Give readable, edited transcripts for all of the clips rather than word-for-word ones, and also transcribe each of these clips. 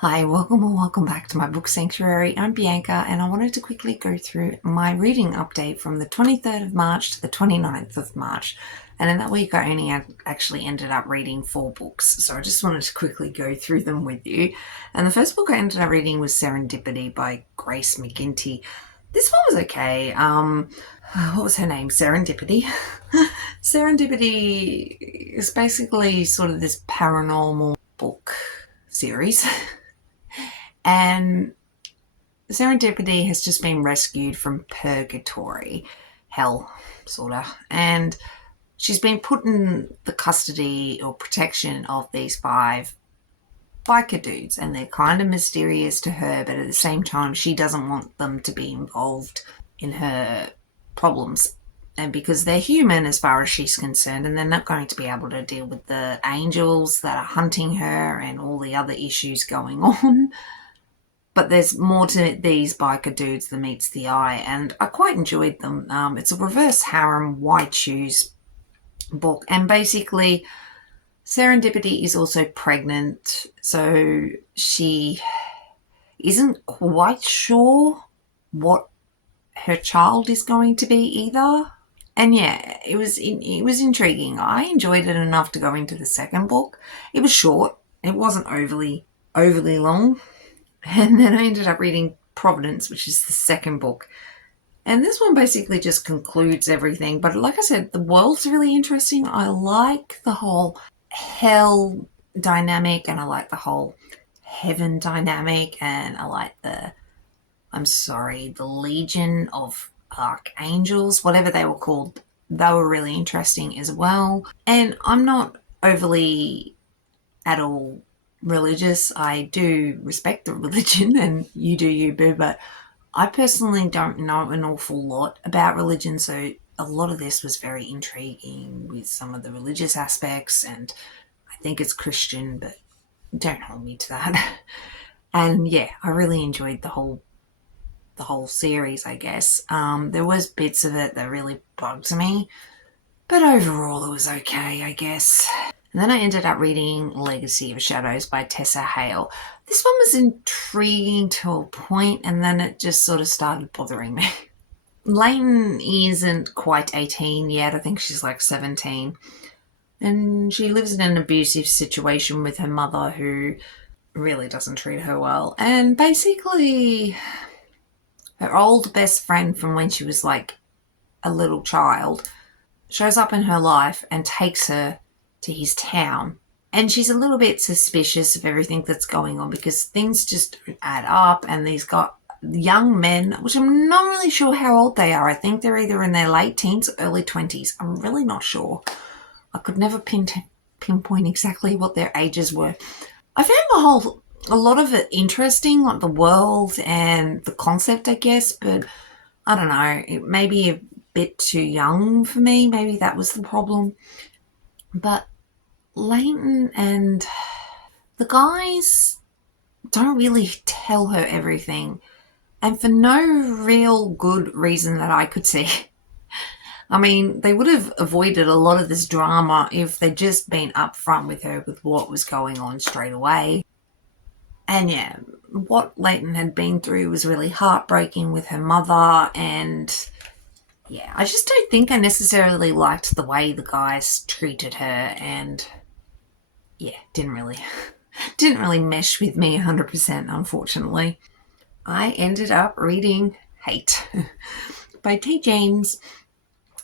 Hi, welcome or welcome back to my book sanctuary. I'm Bianca, and I wanted to quickly go through my reading update from the 23rd of March to the 29th of March. And in that week, I only actually ended up reading 4 books, so I just wanted to quickly go through them with you. And the first book I ended up reading was Serendipity by Grace McGinty. This one was okay. What was her name? Serendipity. Serendipity is basically sort of this paranormal book series. And Serendipity has just been rescued from purgatory, hell, sort of, and she's been put in the custody or protection of these 5 biker dudes, and they're kind of mysterious to her, but at the same time, she doesn't want them to be involved in her problems. And because they're human as far as she's concerned, and they're not going to be able to deal with the angels that are hunting her and all the other issues going on. But there's more to these biker dudes than meets the eye, and I quite enjoyed them. It's a reverse harem white shoes book, and basically Serendipity is also pregnant, so she isn't quite sure what her child is going to be either. And yeah, it was intriguing. I enjoyed it enough to go into the second book. It was short. It wasn't overly long. And then I ended up reading Providence, which is the second book. And this one basically just concludes everything. But like I said, the world's really interesting. I like the whole hell dynamic, and I like the whole heaven dynamic, and I like the Legion of Archangels, whatever they were called. They were really interesting as well. And I'm not overly at all religious. I do respect the religion, and you do you, boo, but I personally don't know an awful lot about religion, so a lot of this was very intriguing with some of the religious aspects, and I think it's Christian, but don't hold me to that. And yeah, I really enjoyed the whole series, I guess. There was bits of it that really bugged me, but overall it was okay, I guess. And then I ended up reading Legacy of Shadows by Tessa Hale. This one was intriguing to a point, and then it just sort of started bothering me. Leighton isn't quite 18 yet. I think she's like 17. And she lives in an abusive situation with her mother, who really doesn't treat her well. And basically, her old best friend from when she was like a little child shows up in her life and takes her to his town. And she's a little bit suspicious of everything that's going on because things just don't add up. And these got young men, which I'm not really sure how old they are. I think they're either in their late teens or early 20s. I'm really not sure. I could never pinpoint exactly what their ages were. I found a lot of it interesting, like the world and the concept, I guess, but I don't know, it may be a bit too young for me. Maybe that was the problem. But Leighton and the guys don't really tell her everything, and for no real good reason that I could see. I mean, they would have avoided a lot of this drama if they'd just been upfront with her with what was going on straight away. And yeah, what Leighton had been through was really heartbreaking with her mother, and yeah, I just don't think I necessarily liked the way the guys treated her, and yeah, didn't really mesh with me 100%, unfortunately. I ended up reading Hate by T. James.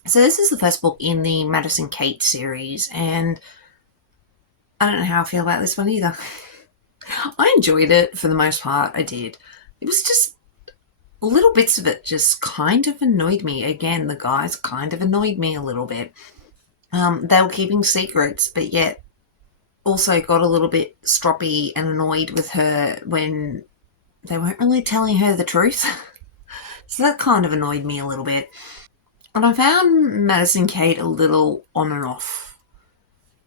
So this is the first book in the Madison Kate series, and I don't know how I feel about this one either. I enjoyed it for the most part. I did. It was just little bits of it just kind of annoyed me. Again, the guys kind of annoyed me a little bit. They were keeping secrets, but yet also got a little bit stroppy and annoyed with her when they weren't really telling her the truth. So that kind of annoyed me a little bit. And I found Madison Kate a little on and off.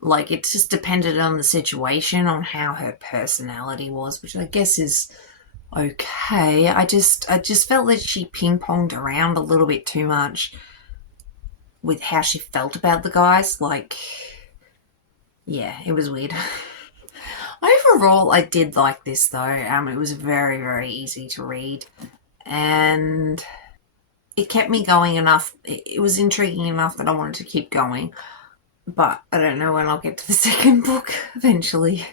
Like, it just depended on the situation, on how her personality was, which I guess is okay. I just felt that she ping-ponged around a little bit too much with how she felt about the guys. Like, yeah, it was weird. Overall, I did like this though. It was very, very easy to read, and it kept me going enough. It was intriguing enough that I wanted to keep going. But I don't know when I'll get to the second book eventually.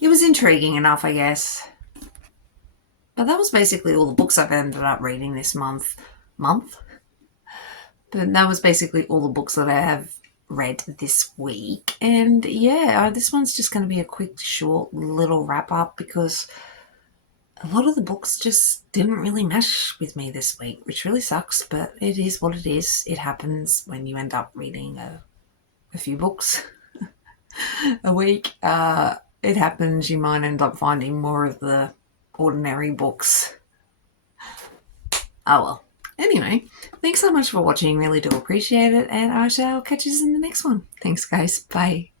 It was intriguing enough, I guess. But that was basically all the books I've ended up reading this month. But that was basically all the books that I have read this week. And yeah, this one's just going to be a quick, short, little wrap up because a lot of the books just didn't really mesh with me this week, which really sucks, but it is what it is. It happens when you end up reading a few books a week. It happens, you might end up finding more of the ordinary books. Oh well. Anyway, thanks so much for watching. Really do appreciate it, and I shall catch you in the next one. Thanks, guys. Bye.